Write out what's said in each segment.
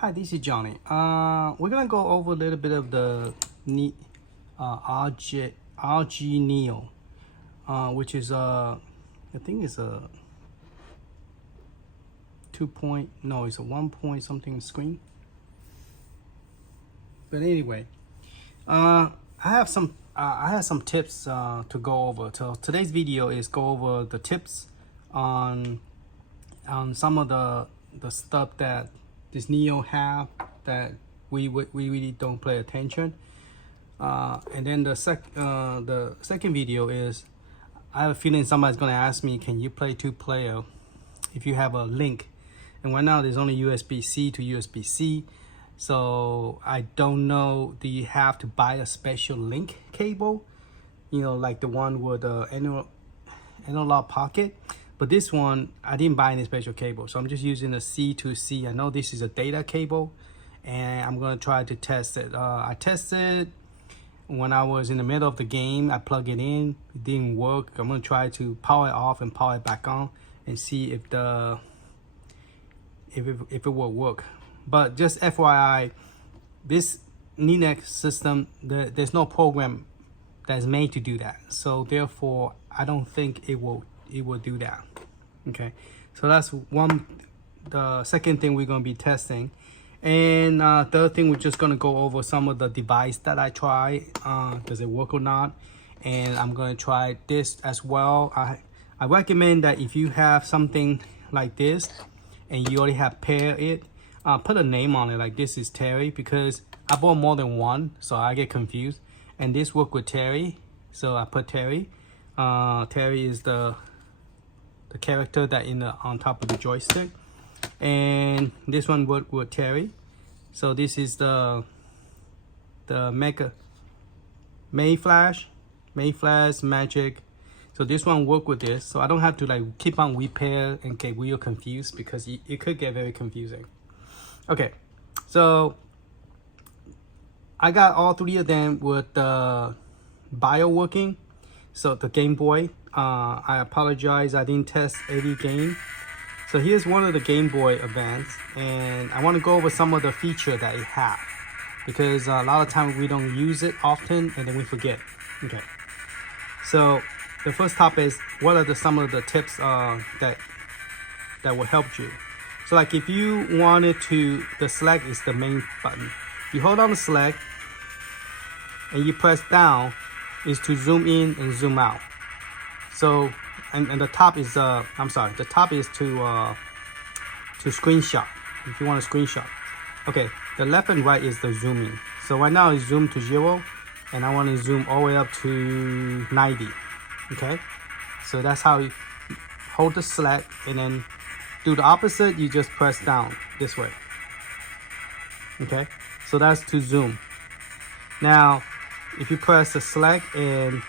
Hi, this is Johnny. We're gonna go over a little bit of the RG Neo, which is I think it's a 2 point, no, it's a 1 point something screen. But anyway, I have some tips to go over. So today's video is go over the tips on some of the stuff that this Neo have that we really don't pay attention. And then the second video is, I have a feeling somebody's gonna ask me, can you play 2-player if you have a link? And right now there's only USB-C to USB-C. So I don't know, do you have to buy a special link cable? You know, like the one with the analog pocket. But this one, I didn't buy any special cable. So I'm just using a C to C. I know this is a data cable and I'm gonna try to test it. I tested when I was in the middle of the game. I plug it in, it didn't work. I'm gonna try to power it off and power it back on and see if it will work. But just FYI, this Linux system, there's no program that's made to do that. So therefore, I don't think it will do that. Okay, so that's the second thing we're going to be testing. And third thing, we're just going to go over some of the device that I try, does it work or not. And I'm going to try this as well. I recommend that if you have something like this and you already have paired it, put a name on it, like this is Terry, because I bought more than one, so I get confused. And this work with Terry, so I put Terry. Terry is the character that on top of the joystick, and this one work with Terry. So this is the Mayflash Magic. So this one work with this, so I don't have to like keep on repair and get real confused, because it could get very confusing. Okay, so I got all three of them with the bio working. So the Game Boy, I apologize, I didn't test every game. So here's one of the Game Boy Advance, and I want to go over some of the features that it has, because a lot of times we don't use it often and then we forget. Okay, so the first topic is, what are some of the tips that will help you. So like if you wanted to, the select is the main button. You hold on the select and you press down is to zoom in and zoom out. So and the top is the top is to screenshot, if you want to screenshot. Okay, the left and right is the zooming. So right now it's zoomed to 0 and I want to zoom all the way up to 90. Okay, so that's how you hold the select, and then do the opposite, you just press down this way. Okay, so that's to zoom. Now if you press the select and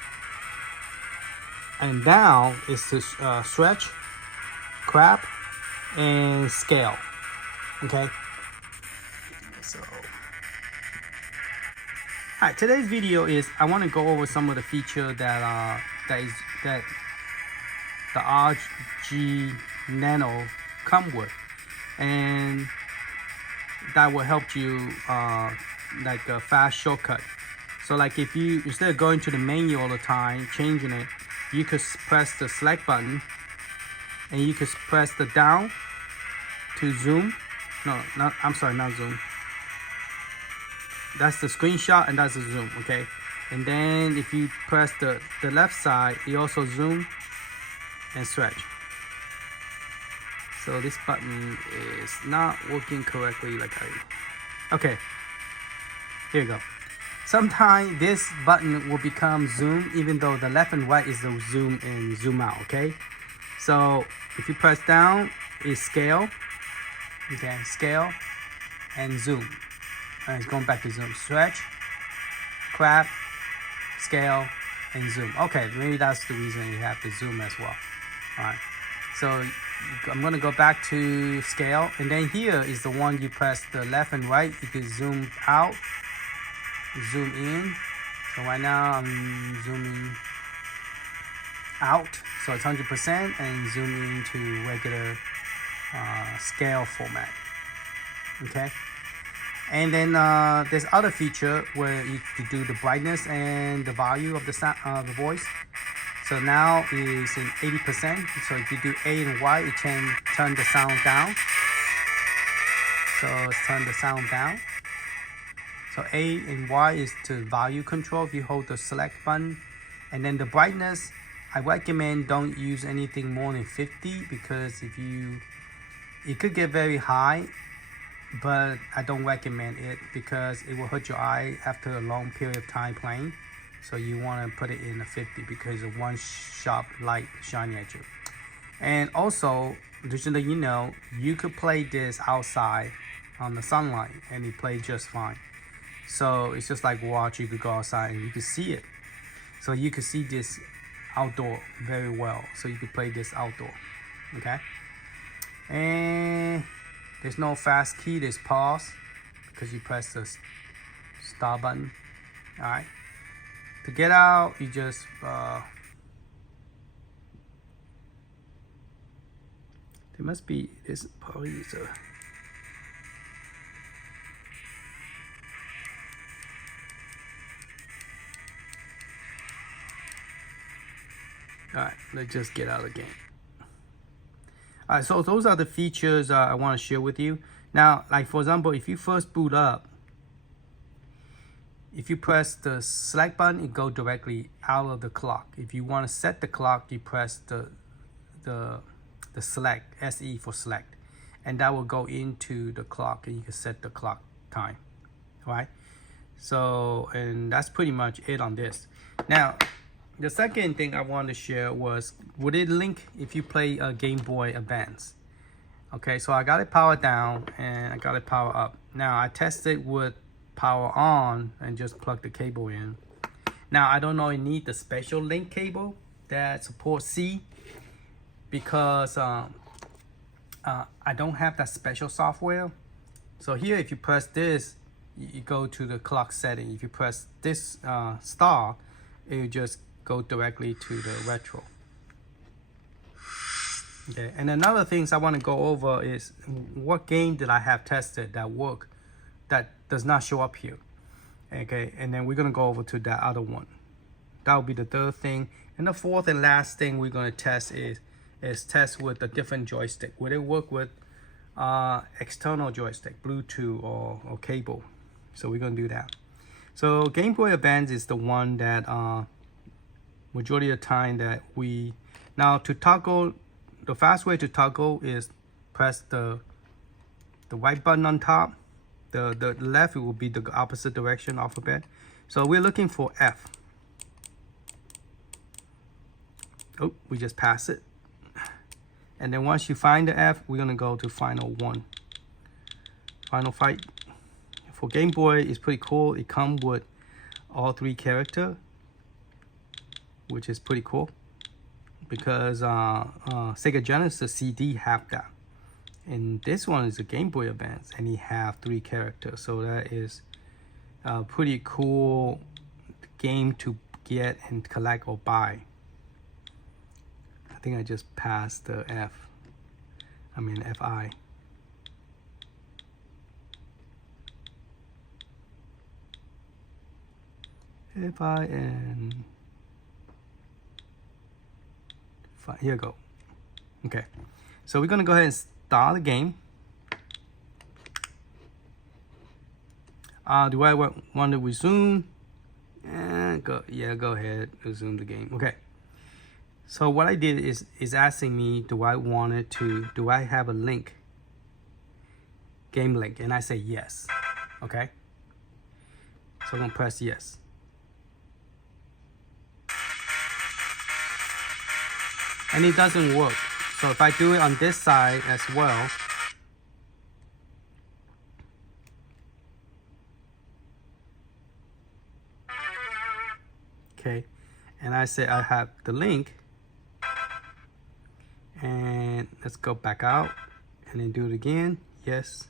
down is to stretch, crop, and scale. Okay, so alright, today's video is, I want to go over some of the feature that that the RG Nano come with, and that will help you like a fast shortcut. So like if you, instead of going to the menu all the time, changing it, you could press the select button and you could press the down to zoom. No, I'm sorry, not zoom. That's the screenshot and that's the zoom, okay? And then if you press the left side, you also zoom and stretch. So this button is not working correctly okay, here you go. Sometimes this button will become zoom, even though the left and right is the zoom and zoom out, okay? So if you press down, is scale, okay, scale and zoom. And it's going back to zoom, stretch, crop, scale, and zoom. Okay, maybe that's the reason you have to zoom as well. All right, so I'm gonna go back to scale, and then here is the one you press the left and right, you can zoom out, zoom in. So right now I'm zooming out, so it's 100%, and zoom into regular scale format. Okay, And then there's other feature where you do the brightness and the volume of the sound, the voice. So now it's in 80%. So if you do A and Y, it can turn the sound down. So let's turn the sound down. So A and Y is to volume control if you hold the select button. And then the brightness, I recommend don't use anything more than 50 because it could get very high, but I don't recommend it because it will hurt your eye after a long period of time playing. So you want to put it in a 50 because of one sharp light shining at you. And also, just so that you know, you could play this outside on the sunlight and it plays just fine. So it's just like watch, you could go outside and you could see it. So you could see this outdoor very well. So you could play this outdoor, okay? And there's no fast key, there's pause because you press the start button, all right? To get out, you just, there must be, this probably is a, all right, let's just get out of the game. All right, so those are the features I want to share with you. Now, like for example, if you first boot up, if you press the select button, it goes directly out of the clock. If you want to set the clock, you press the select, SE for select, and that will go into the clock and you can set the clock time, all right? So, and that's pretty much it on this. Now, the second thing I wanted to share was, would it link if you play a Game Boy Advance? Okay, so I got it powered down and I got it powered up. Now, I tested with power on and just plug the cable in. Now, I don't know you need the special link cable that supports C because I don't have that special software. So here, if you press this, you go to the clock setting. If you press this star, it will just go directly to the retro. Okay, and another things I want to go over is what game did I have tested that work that does not show up here. Okay, and then we're gonna go over to that other one. That will be the third thing. And the fourth and last thing we're gonna test is test with a different joystick. Will it work with external joystick, Bluetooth or cable? So we're gonna do that. So Game Boy Advance is the one that majority of the time that we, now to toggle, the fast way to toggle is press the white button on top. The left will be the opposite direction alphabet. So we're looking for F. Oh, we just passed it. And then once you find the F, we're gonna go to final one. Final fight. For Game Boy, it's pretty cool. It comes with all three characters, which is pretty cool because Sega Genesis CD have that. And this one is a Game Boy Advance and it have three characters. So that is a pretty cool game to get and collect or buy. I think I just passed the FI. FI and here we go. Okay, so we're gonna go ahead and start the game. Do I want to resume? Go ahead, resume the game. Okay. So what I did is asking me, do I have a link? Game link, and I say yes. Okay. So I'm gonna press yes. And it doesn't work. So if I do it on this side as well, okay, and I say I have the link, and let's go back out and then do it again. Yes,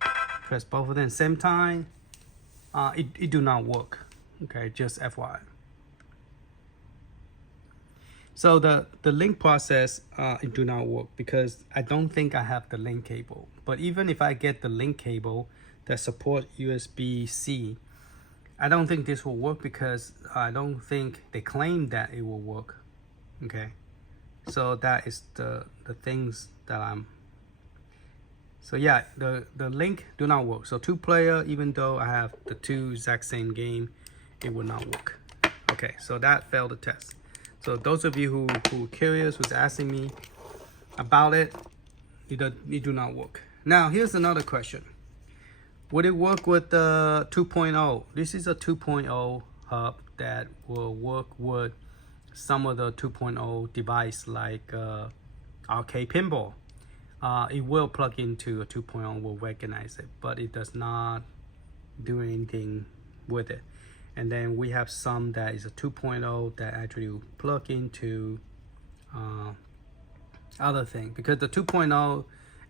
press both of them same time. It do not work. Okay, just FYI. So the link process, it do not work because I don't think I have the link cable. But even if I get the link cable, that support USB-C. I don't think this will work because I don't think they claim that it will work. Okay, so that is the things that I'm. So yeah, the link do not work. So 2-player, even though I have the 2 exact same game, it will not work. Okay, so that failed the test. So those of you who were curious, was asking me about it, it do not work. Now here's another question. Would it work with the 2.0? This is a 2.0 hub that will work with some of the 2.0 device like arcade pinball. It will plug into a 2.0, will recognize it, but it does not do anything with it. And then we have some that is a 2.0 that actually plug into other thing, because the 2.0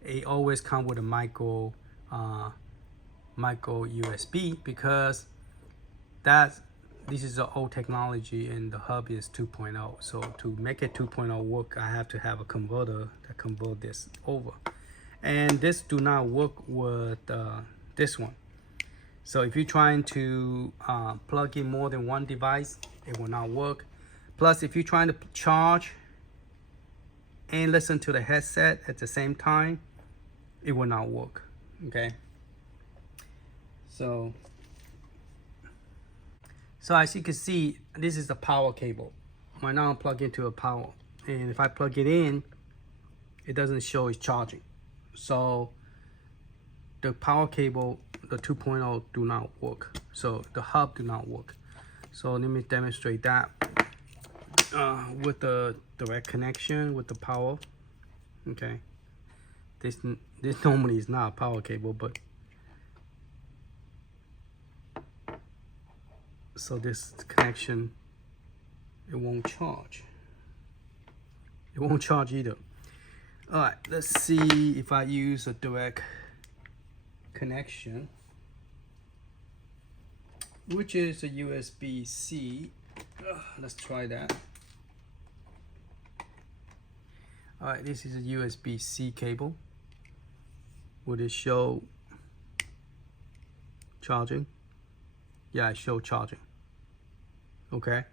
it always come with a micro USB, because this is the old technology and the hub is 2.0. So to make it 2.0 work, I have to have a converter that convert this over, and this do not work with this one. So if you're trying to plug in more than one device, it will not work. Plus, if you're trying to charge and listen to the headset at the same time, it will not work. Okay, so as you can see, this is the power cable. Right now I'm plugged into a power, and if I plug it in, it doesn't show it's charging. So the power cable, the 2.0 do not work. So the hub do not work. So let me demonstrate that with the direct connection with the power. Okay, this normally is not a power cable, but so this connection, it won't charge. It won't charge either. All right, let's see if I use a direct connection, which is a USB-C. Let's try that. All right, this is a USB-C cable. Would it show charging? Yeah, it shows charging. Okay.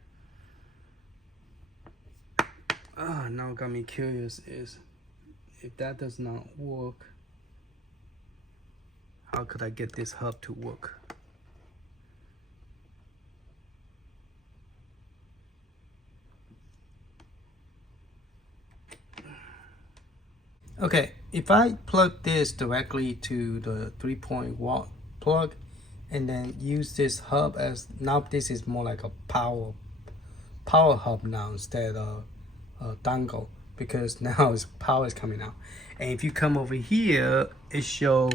Now got me curious is, if that does not work, how could I get this hub to work? Okay, if I plug this directly to the 3-watt plug and then use this hub as, now this is more like a power hub now instead of dongle, because now power is coming out. And if you come over here, it show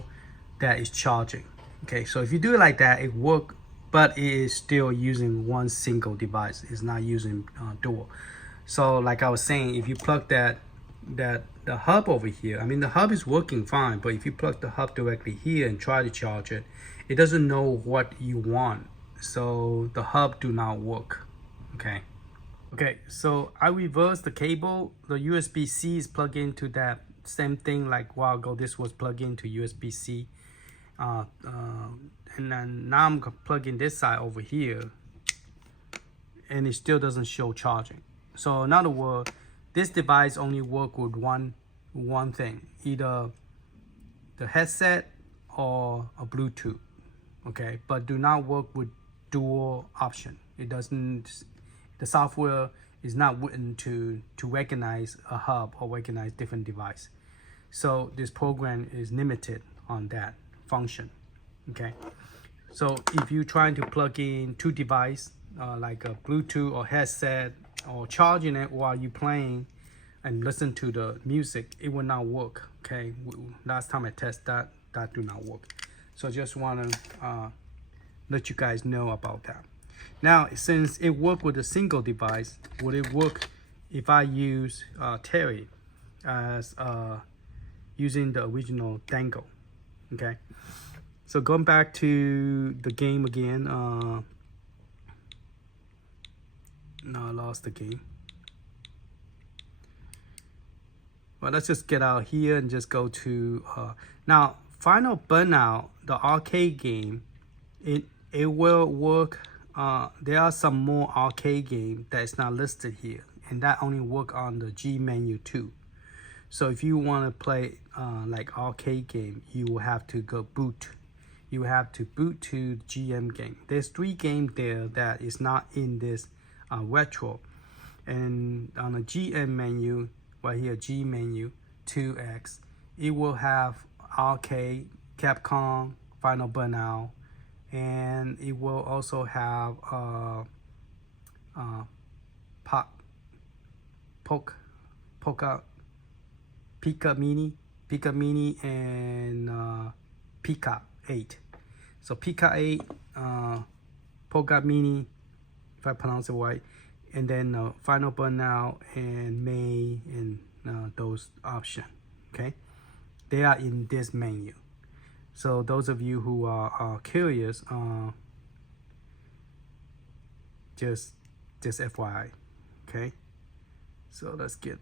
that it's charging. Okay, so if you do it like that, it work, but it is still using one single device. It's not using dual. So like I was saying, if you plug the hub over here, I mean the hub is working fine, but if you plug the hub directly here and try to charge it, it doesn't know what you want. So the hub do not work. Okay, so I reversed the cable. The USB-C is plugged into that same thing like a while ago. This was plugged into USB-C. And then now I'm plugging this side over here, and it still doesn't show charging. So in other words, this device only work with one thing, either the headset or a Bluetooth. Okay, but do not work with dual option. It doesn't. The software is not written to recognize a hub or recognize different device. So this program is limited on that function. Okay, so if you're trying to plug in 2 devices like a Bluetooth or headset, or charging it while you're playing and listen to the music, it will not work. Okay, last time I tested that do not work. So I just want to let you guys know about that. Now, since it worked with a single device, would it work if I use Terry as using the original dangle? Okay, so going back to the game again. No, I lost the game. Well, let's just get out here and just go to now Final Burnout, the arcade game, it will work. There are some more arcade game that is not listed here, and that only work on the G menu too. So if you want to play like arcade game, you will have to go boot. You have to boot to GM game. There's 3 games there that is not in this retro. And on the GM menu, right here, G menu 2X, it will have arcade, Capcom, Final Burnout, and it will also have Pika Mini, and Pika 8. So Pika 8, Poga Mini, if I pronounce it right, and then Final Burnout and May and those options. Okay, they are in this menu. So those of you who are curious, just FYI. Okay. So let's get,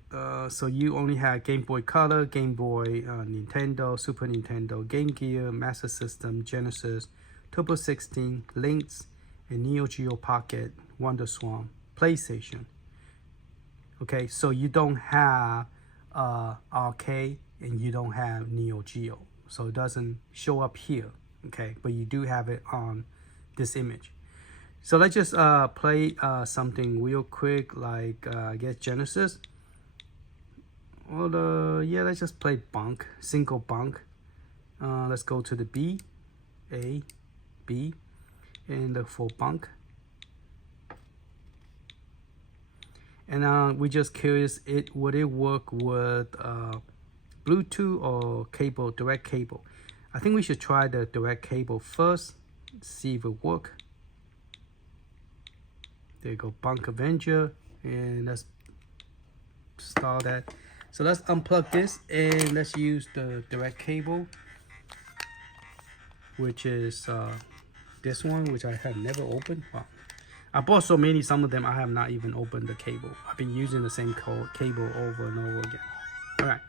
so you only have Game Boy Color, Game Boy, Nintendo, Super Nintendo, Game Gear, Master System, Genesis, Turbo 16, Lynx, and Neo Geo Pocket, WonderSwan, PlayStation. Okay, so you don't have arcade and you don't have Neo Geo. So it doesn't show up here, okay? But you do have it on this image. So let's just play something real quick, like I guess Genesis. Well, yeah, let's just play bunk, single bunk. Let's go to the B, A, B, and look for bunk. And we're just curious, would it work with Bluetooth or cable, direct cable? I think we should try the direct cable first, see if it works. There you go, Bunk Avenger, and let's start that. So let's unplug this and let's use the direct cable, which is this one, which I have never opened. Wow. I bought so many, some of them I have not even opened the cable. I've been using the same cable over and over again. All right,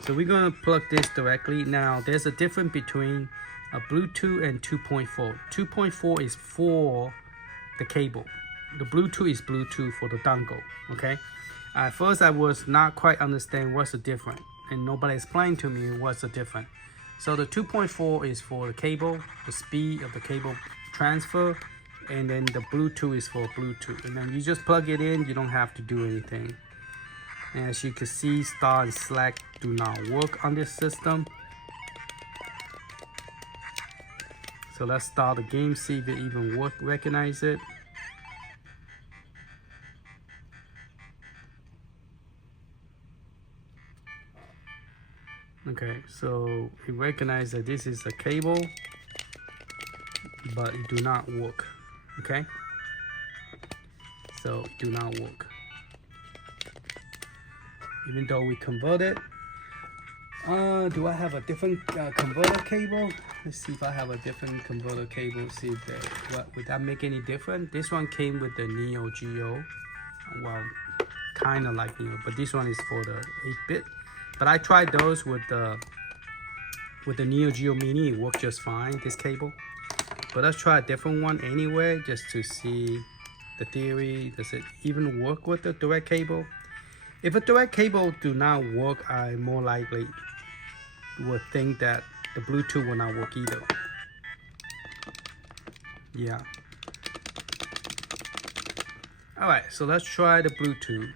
so we're gonna plug this directly. Now there's a difference between a Bluetooth and 2.4. 2.4 is for the cable. The Bluetooth is Bluetooth for the dongle, okay? At first, I was not quite understand what's the difference, and nobody explained to me what's the difference. So the 2.4 is for the cable, the speed of the cable transfer, and then the Bluetooth is for Bluetooth. And then you just plug it in, you don't have to do anything. And as you can see, Star and Slack do not work on this system. So let's start the game, see if it even recognize it. Okay, so it recognizes that this is a cable, but it do not work. Okay, so it do not work. Even though we convert it. Do I have a different converter cable? Let's see if I have a different converter cable. See if would that make any difference? This one came with the Neo Geo. Well, kind of like Neo, but this one is for the 8-bit. But I tried those with the Neo Geo Mini. It worked just fine, this cable. But let's try a different one anyway, just to see the theory. Does it even work with the direct cable? If a direct cable do not work, I more likely would think that the Bluetooth will not work either. Yeah. All right, so let's try the Bluetooth.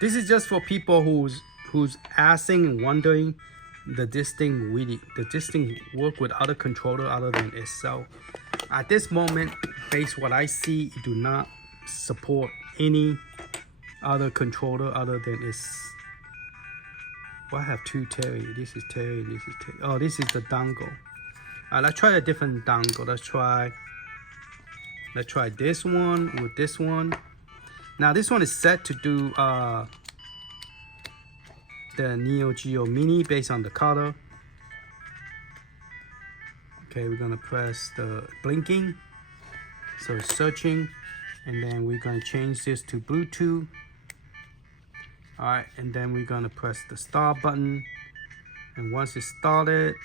This is just for people who's asking and wondering this thing work with other controller other than itself. At this moment, based what I see, it do not support any other controller other than its. Well, I have two Terry. This is Terry. This is Terry. Oh, this is the dongle. Let's try a different dongle. Let's try this one with this one. Now this one is set to do the Neo Geo Mini based on the color. Okay, we're gonna press the blinking, so it's searching, and then we're gonna change this to Bluetooth. All right, and then we're gonna press the start button, And once it's started,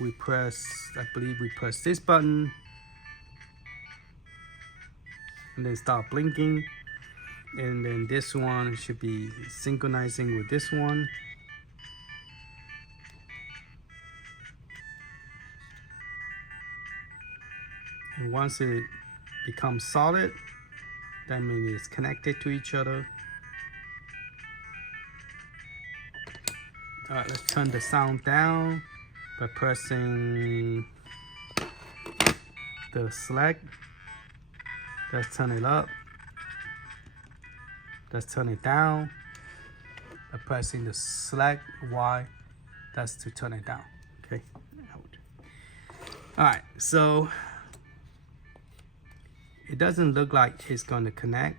we press, I believe we press this button, and then start blinking. And then this one should be synchronizing with this one. And once it becomes solid, that means it's connected to each other. All right, let's turn the sound down by pressing the select. Let's turn it up. Let's turn it down by pressing the select Y. That's to turn it down. Okay. All right, so it doesn't look like it's going to connect.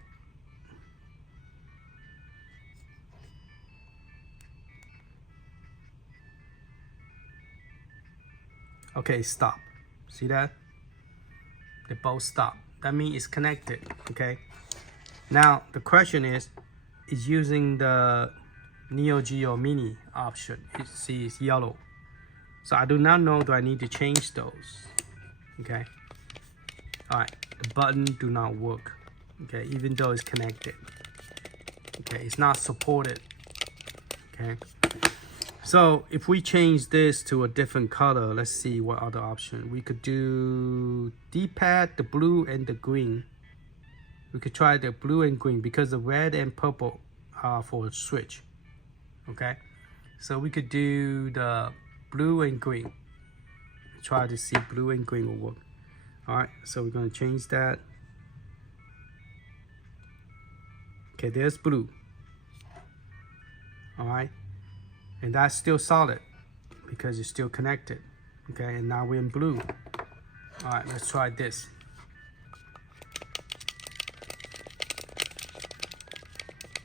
Okay, stop. See that? They both stop. That means it's connected. Okay. Now the question is using the Neo Geo Mini option. You see, it's yellow. So I do not know. Do I need to change those? Okay. All right. The button do not work. Okay, even though it's connected. Okay, it's not supported. Okay. So if we change this to a different color, let's see what other option. We could do D-pad, the blue and the green. We could try the blue and green because the red and purple are for a switch. Okay, so we could do the blue and green. Try to see blue and green will work. All right, so we're gonna change that. Okay, there's blue. All right. And that's still solid because it's still connected. Okay, and now we're in blue. All right, let's try this.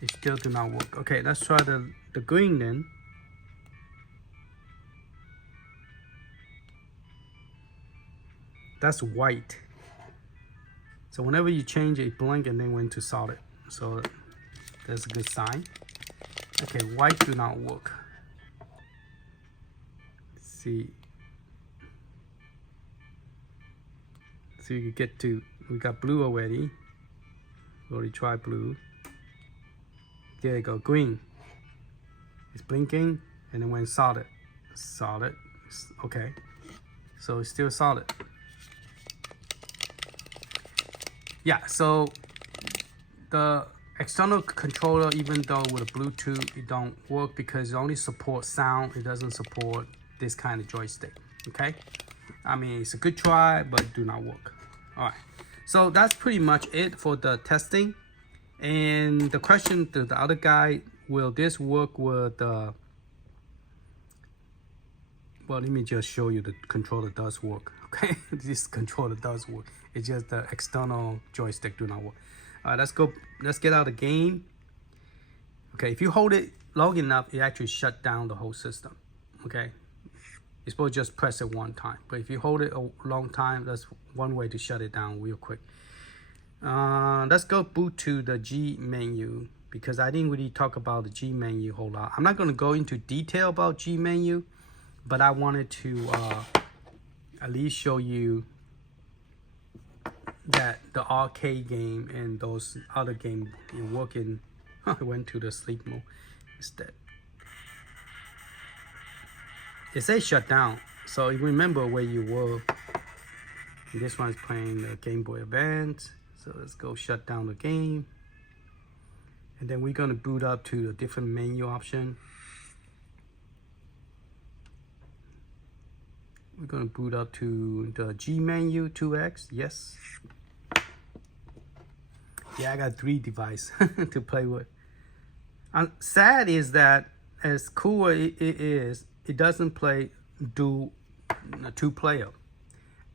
It still do not work. Okay, let's try the green then. That's white. So whenever you change it, blink and then went to solid. So that's a good sign. Okay, white do not work. See, so you get to, we got blue already. We already tried blue. There you go, green. It's blinking and it went solid. Solid, okay. So it's still solid. Yeah, so the external controller, even though with a Bluetooth, it don't work because it only supports sound. It doesn't support this kind of joystick. Okay, I mean, it's a good try, but it do not work. All right, so that's pretty much it for the testing. And the question to the other guy, will this work with the, well, let me just show you the controller does work. Okay, this controller does work. It's just the external joystick do not work. All right, let's go. Let's get out of the game. Okay, if you hold it long enough, it actually shut down the whole system. Okay, you're supposed to just press it one time, but if you hold it a long time, that's one way to shut it down real quick. Let's go boot to the G menu because I didn't really talk about the G menu a whole lot. I'm not going to go into detail about G menu, but I wanted to at least show you that the arcade game and those other games working. I went to the sleep mode instead. It says shut down, so you remember where you were. This one's playing the Game Boy Advance, so let's go shut down the game. And then we're gonna boot up to a different menu option. We're gonna boot up to the G menu 2X, yes. Yeah, I got 3 devices to play with. Sad is that as cool as it is, it doesn't play dual 2-player.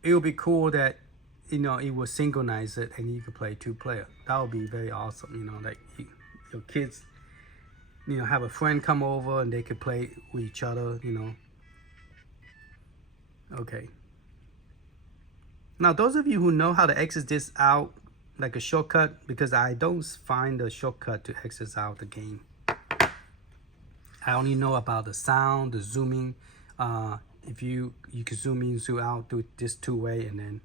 It would be cool that, you know, it will synchronize it and you could play 2-player. That would be very awesome, you know, like your kids, you know, have a friend come over and they could play with each other, you know. Okay. Now, those of you who know how to exit this out, like a shortcut, because I don't find a shortcut to exit out the game. I only know about the sound, the zooming. If you can zoom in, zoom out, do this two-way, and then,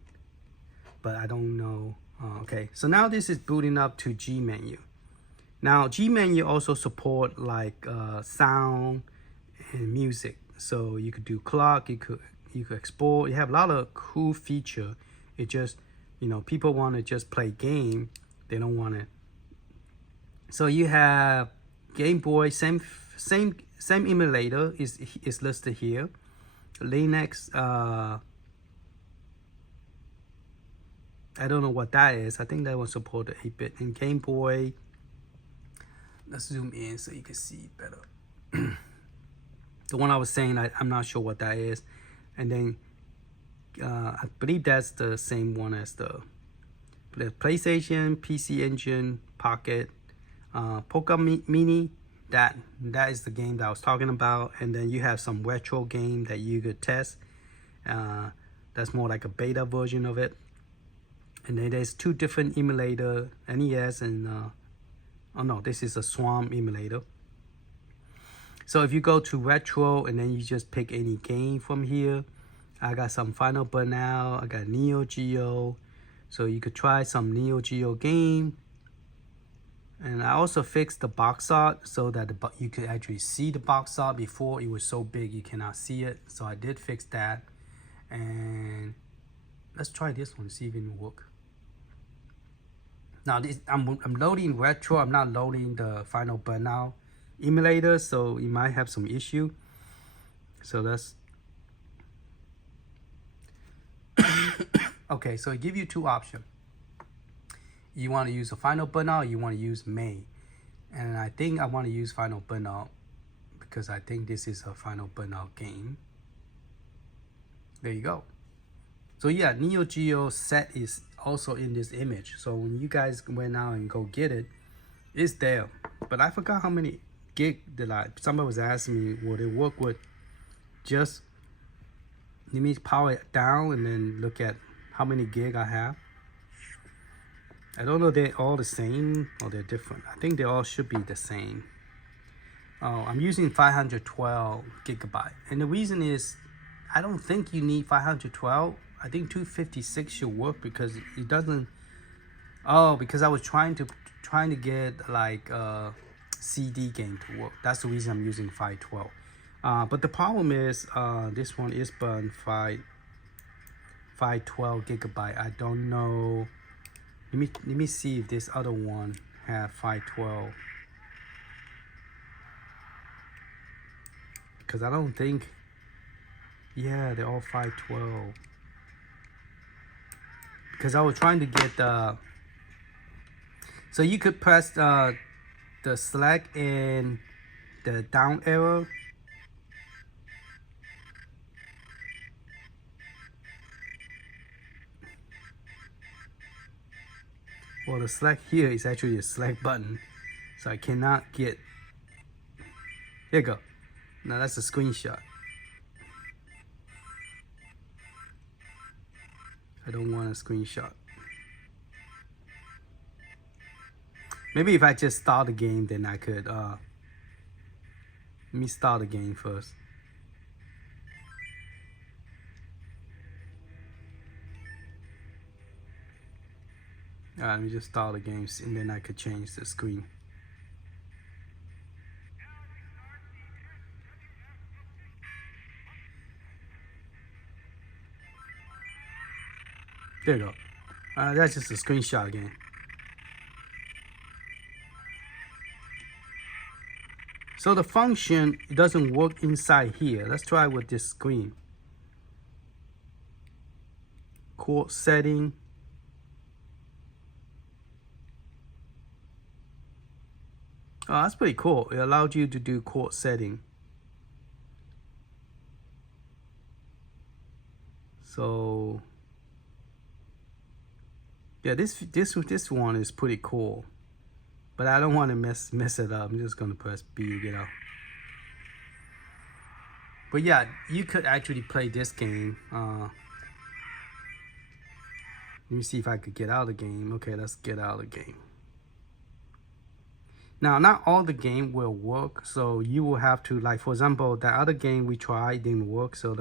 but I don't know. Okay, so now this is booting up to G menu. Now G menu also support like sound and music. So you could do clock, you could export. You have a lot of cool feature. It just, you know, people want to just play game. They don't want to. So you have Game Boy, same emulator is listed here. Linux, I don't know what that is. I think that will support the 8-bit. And Game Boy, let's zoom in so you can see better. The one I was saying, I'm not sure what that is. And then I believe that's the same one as the PlayStation, PC Engine, Pocket, Poker Mini. That is the game that I was talking about. And then you have some retro game that you could test. That's more like a beta version of it. And then there's two different emulator, NES and oh no, this is a Swarm emulator. So if you go to retro and then you just pick any game from here, I got some Final Burnout, I got Neo Geo, so you could try some Neo Geo game. And I also fixed the box art so that you could actually see the box art. Before it was so big you cannot see it, so I did fix that. And let's try this one, see if it will work. Now this I'm loading retro, I'm not loading the Final Burnout emulator, so it might have some issue. So that's okay. So it give you two options. You want to use a Final Burnout, you want to use May. And I think I want to use Final Burnout because I think this is a Final Burnout game. There you go. So yeah, Neo Geo set is also in this image. So when you guys went out and go get it, it's there. But I forgot how many gig did somebody was asking me, would it work with just, let me power it down and then look at how many gig I have. I don't know if they're all the same or they're different. I think they all should be the same. Oh, I'm using 512 gigabyte. And the reason is, I don't think you need 512. I think 256 should work because it doesn't. Oh, because I was trying to get like a CD game to work. That's the reason I'm using 512. But the problem is this one is burn 512 gigabyte. I don't know. Let me see if this other one have 512. Because I don't think. Yeah, they're all 512. Because I was trying to get the. So you could press the select and the down arrow. Well, the select here is actually a select button, so I cannot get. Here you go. Now that's a screenshot. I don't want a screenshot. Maybe if I just start the game, then I could. Let me start the game first. Let me just start the game, and then I could change the screen. There you go. That's just a screenshot again. So the function doesn't work inside here. Let's try with this screen. Chord setting. Oh, that's pretty cool. It allowed you to do chord setting. So yeah, this one is pretty cool. But I don't want to mess it up. I'm just gonna press B to get out. But yeah, you could actually play this game. Let me see if I could get out of the game. Okay, let's get out of the game. Now, not all the game will work, so you will have to, like, for example, that other game we tried didn't work, so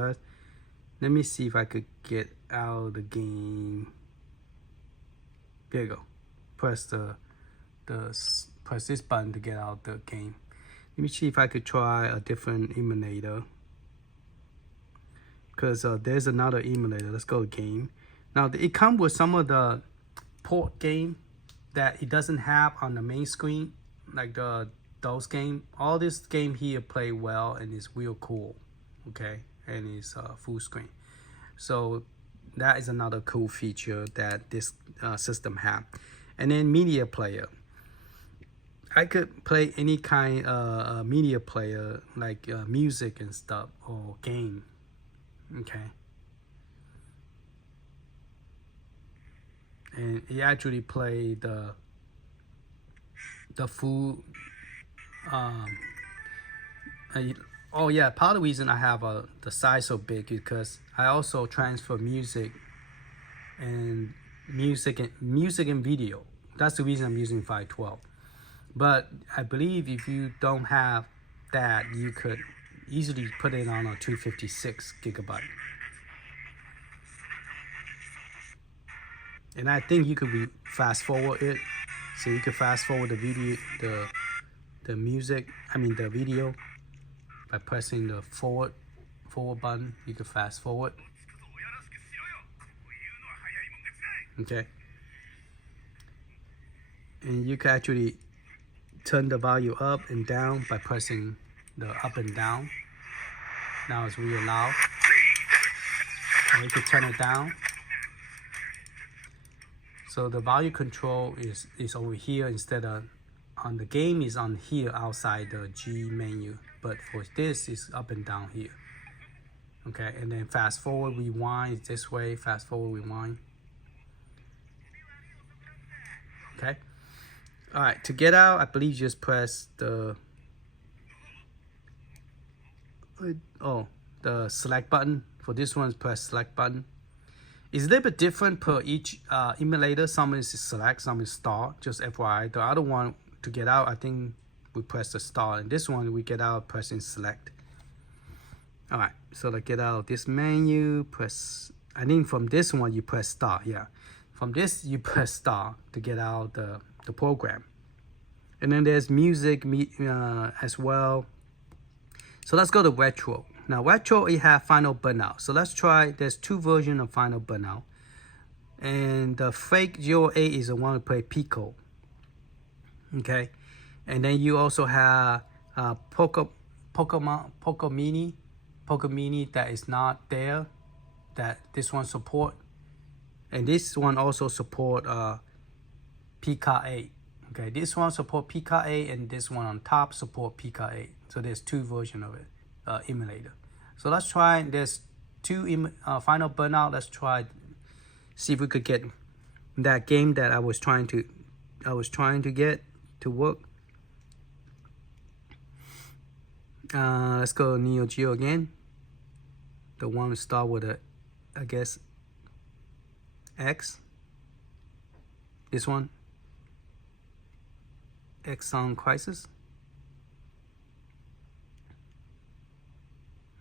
let me see if I could get out of the game. There you go. Press press this button to get out the game. Let me see if I could try a different emulator, because there's another emulator. Let's go to game. Now it comes with some of the port game that it doesn't have on the main screen, like those game. All this game here play well and it's real cool, okay, and it's full screen. So that is another cool feature that this system have. And then media player. I could play any kind of media player, like music and stuff, or game. Okay. And it actually play the full. Oh yeah, part of the reason I have the size so big is because I also transfer music and video. That's the reason I'm using 512. But I believe if you don't have that, you could easily put it on a 256 gigabyte. And I think you could fast forward it, so you could fast forward the video, the music. I mean the video, by pressing the forward button. You could fast forward. Okay. And you can actually turn the volume up and down by pressing the up and down. Now it's real loud. Or you can turn it down. So the volume control is over here instead of on the game is on here outside the G menu. But for this, it's up and down here. Okay, and then fast forward, rewind this way. Fast forward, rewind. Okay. All right, to get out, I believe just press the select button. For this one, press select button. It's a little bit different per each emulator. Some is select, some is start, just FYI. The other one, to get out, I think we press the start. And this one, we get out pressing select. All right, so to get out of this menu, press, I think from this one, you press start, yeah. From this, you press start to get out the program. And then there's music as well. So let's go to retro. Now retro, it has final burnout. So let's try, there's two versions of final burnout. And the fake 08 is the one to play Pico. Okay. And then you also have Poco Mini that is not there, that this one support. And this one also support PK8. Okay, this one support PK8 and this one on top support PK8. So there's two versions of it, emulator. So let's try, there's two final burnout. Let's try, see if we could get that game that I was trying to get to work. Let's go Neo Geo again. The one we start with a, I guess, X. This one. Exxon Crisis.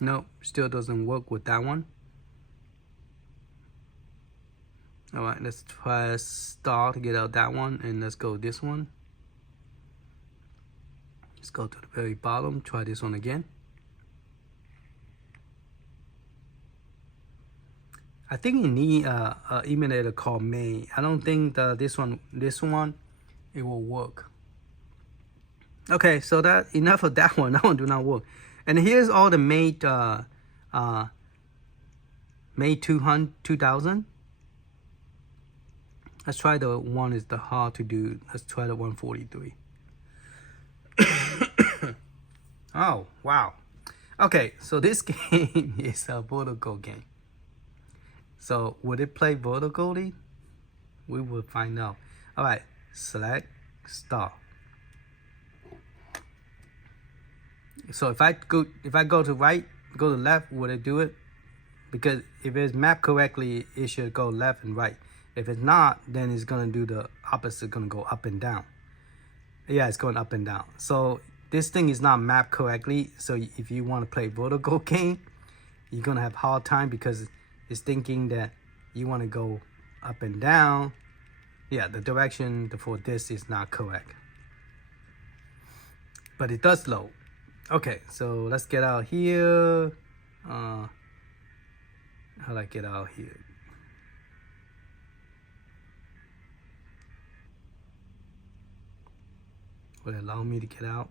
No, still doesn't work with that one. All right, let's try start to get out that one, and let's go this one. Let's go to the very bottom, try this one again. I think you need a emulator called May. I don't think this one it will work. Okay, so that enough of that one. That one do not work. And here's all the May 2000. Let's try the one is the hard to do. Let's try the 143. Oh wow. Okay, so this game is a vertical game. So would it play vertically? We will find out. All right, select start. So if I go to right, go to left, would it do it? Because if it's mapped correctly, it should go left and right. If it's not, then it's gonna do the opposite, gonna go up and down. Yeah, it's going up and down. So this thing is not mapped correctly. So if you want to play vertical game, you're gonna have hard time because it's thinking that you want to go up and down. Yeah, the direction for this is not correct. But it does load. Okay, so let's get out here. How do I get out here? Will it allow me to get out?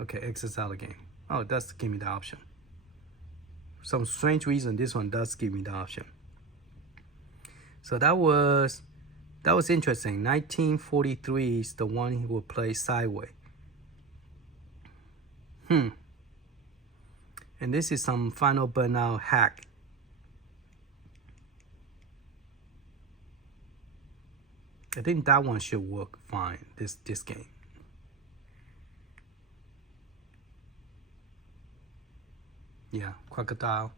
Okay, exit out again. Oh, it does give me the option. For some strange reason, this one does give me the option. So that was interesting. 1943 is the one he will play sideways. And this is some final burnout hack. I think that one should work fine, this game. Yeah, crocodile.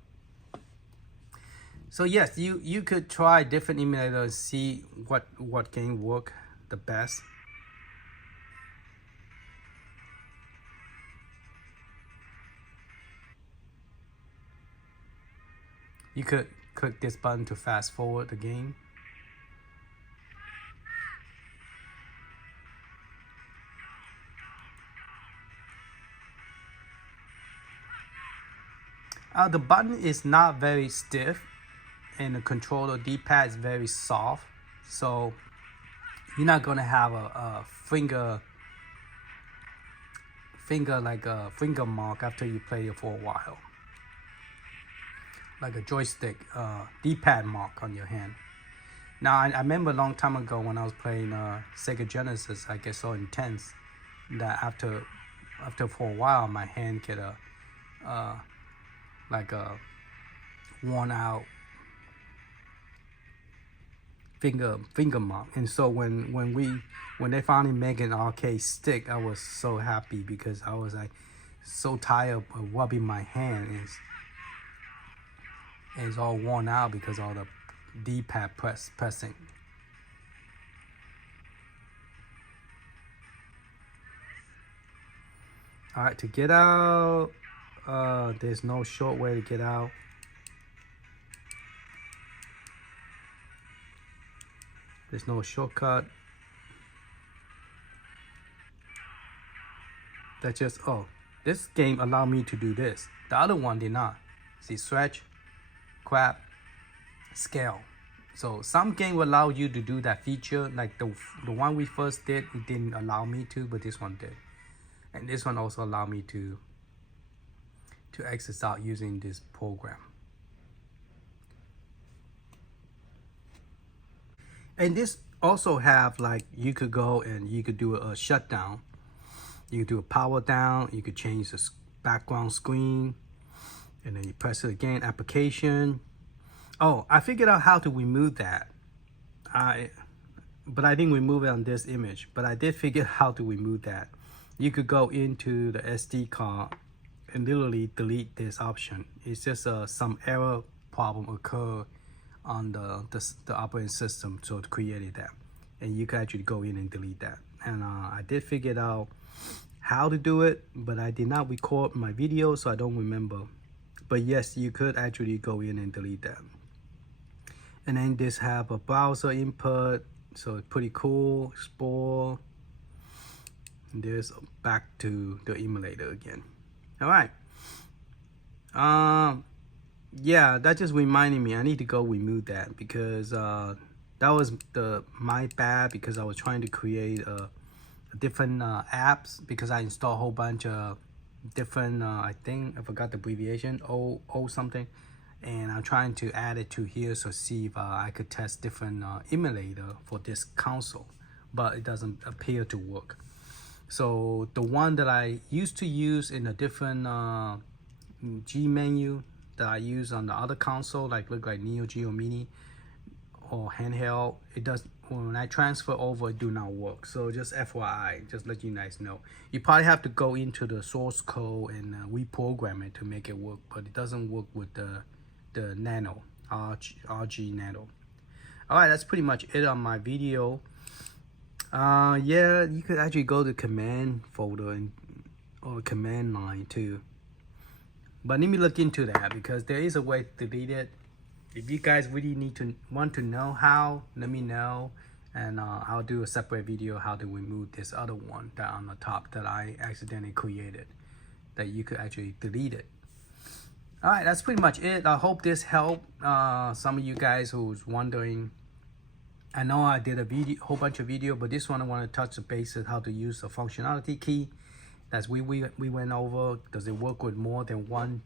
So yes, you could try different emulators, see what game work the best. You could click this button to fast forward the game. The button is not very stiff, and the controller D-pad is very soft, so you're not gonna have a finger mark after you play it for a while, like a joystick D-pad mark on your hand. Now I remember a long time ago when I was playing Sega Genesis, I get so intense that after for a while my hand get like a worn out finger mark. And so when they finally make an arcade stick, I was so happy because I was like so tired of rubbing my hand, and it's all worn out because all the D-pad pressing. All right, to get out, there's no short way to get out. There's no shortcut. That's just, oh, this game allowed me to do this. The other one did not. See, stretch, grab, scale. So some game will allow you to do that feature. Like the one we first did, it didn't allow me to, but this one did. And this one also allowed me to exit out using this program. And this also have, like, you could go and you could do a shutdown. You could do a power down. You could change the background screen. And then you press it again, application. Oh, I figured out how to remove that. But I didn't remove it on this image. But I did figure out how to remove that. You could go into the SD card and literally delete this option. It's just some error problem occur on the operating system, so it created that, and you can actually go in and delete that. And I did figure out how to do it, but I did not record my video, so I don't remember. But yes, you could actually go in and delete that. And then this have a browser input, so it's pretty cool. Explore. And there's back to the emulator again. All right. Yeah, that just reminded me I need to go remove that, because that was my bad, because I was trying to create a different apps, because I installed a whole bunch of different I think I forgot the abbreviation, O something, and I'm trying to add it to here, so see if I could test different emulator for this console, but it doesn't appear to work. So the one that I used to use in a different G menu that I use on the other console, like look like Neo Geo Mini or handheld, it does, when I transfer over, it do not work. So just FYI, just let you guys know. You probably have to go into the source code and reprogram it to make it work, but it doesn't work with the nano RG nano. All right, that's pretty much it on my video. Yeah, you could actually go to command folder and or command line too. But let me look into that because there is a way to delete it. If you guys really want to know how, let me know, and I'll do a separate video how to remove this other one that on the top that I accidentally created, that you could actually delete it. All right, that's pretty much it. I hope this helped some of you guys who's wondering. I know I did a whole bunch of video, but this one I want to touch the basics how to use the functionality key. That's we went over. Does it work with more than one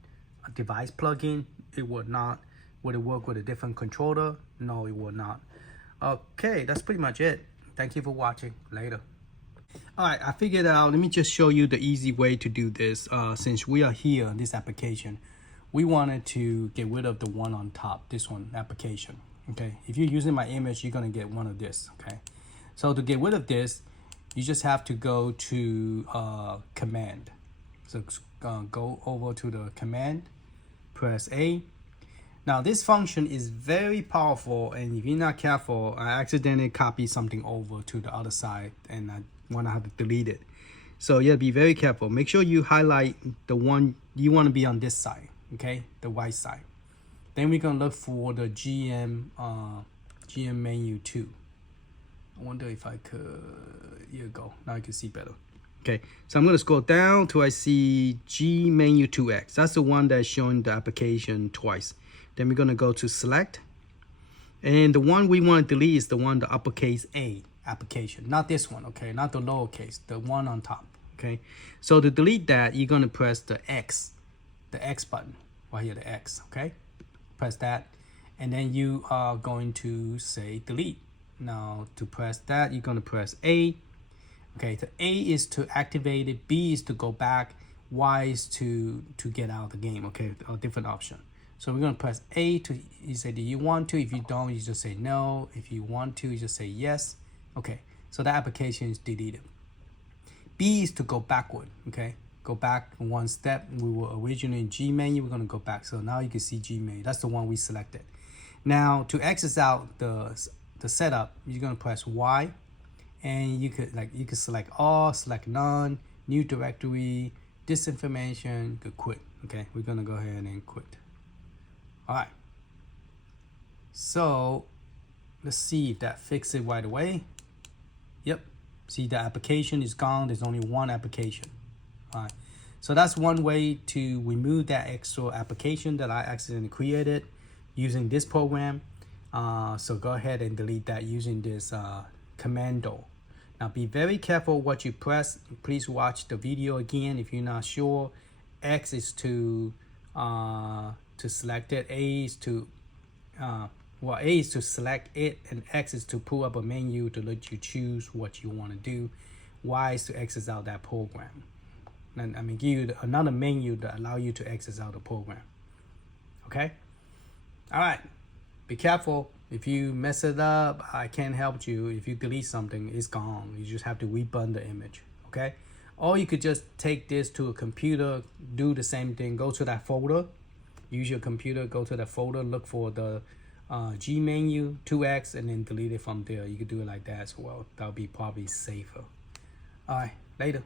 device plugin? It would not. Would it work with a different controller? No, it would not. Okay, that's pretty much it. Thank you for watching. Later. All right, I figured out. Let me just show you the easy way to do this. Since we are here in this application, we wanted to get rid of the one on top, this one application. Okay, if you're using my image, you're gonna get one of this. Okay, so to get rid of this, you just have to go to command. So go over to the command, press A. Now this function is very powerful, and if you're not careful, I accidentally copy something over to the other side and I want to have to delete it. So yeah, be very careful. Make sure you highlight the one you want to be on this side, okay, the right side. Then we're gonna look for the GM menu 2. I wonder if I could, here you go, now you can see better. Okay, so I'm gonna scroll down till I see G menu 2X. That's the one that's showing the application twice. Then we're gonna go to select. And the one we want to delete is the one, the uppercase A application, not this one, okay, not the lowercase, the one on top, okay. So to delete that, you're gonna press the X button, right here, the X, okay. Press that, and then you are going to say delete. Now to press that, you're going to press A. Okay, the A is to activate it, B is to go back, Y is to get out of the game. Okay, a different option. So we're going to press A to, you say, do you want to? If you don't, you just say no. If you want to, you just say yes. Okay, so the application is deleted. B is to go backward. Okay, go back one step. We were originally in G menu, we're going to go back. So now you can see G menu, that's the one we selected. Now to exit out the setup, you're going to press Y, and you could select all, select none, new directory, this information, could quit. Okay, we're going to go ahead and quit. All right, so let's see if that fixes it right away. Yep, see the application is gone. There's only one application. All right, so that's one way to remove that extra application that I accidentally created using this program. So go ahead and delete that using this commando. Now be very careful what you press. Please watch the video again if you're not sure. X is to select it. A is to A is to select it, and X is to pull up a menu to let you choose what you want to do. Y is to exit out that program. And I mean, give you another menu to allow you to exit out the program. Okay. All right. Be careful. If you mess it up, I can't help you. If you delete something, it's gone. You just have to reboot the image. Okay. Or you could just take this to a computer, do the same thing. Go to that folder. Use your computer. Go to that folder. Look for the G menu 2X, and then delete it from there. You could do it like that as well. That'll be probably safer. All right. Later.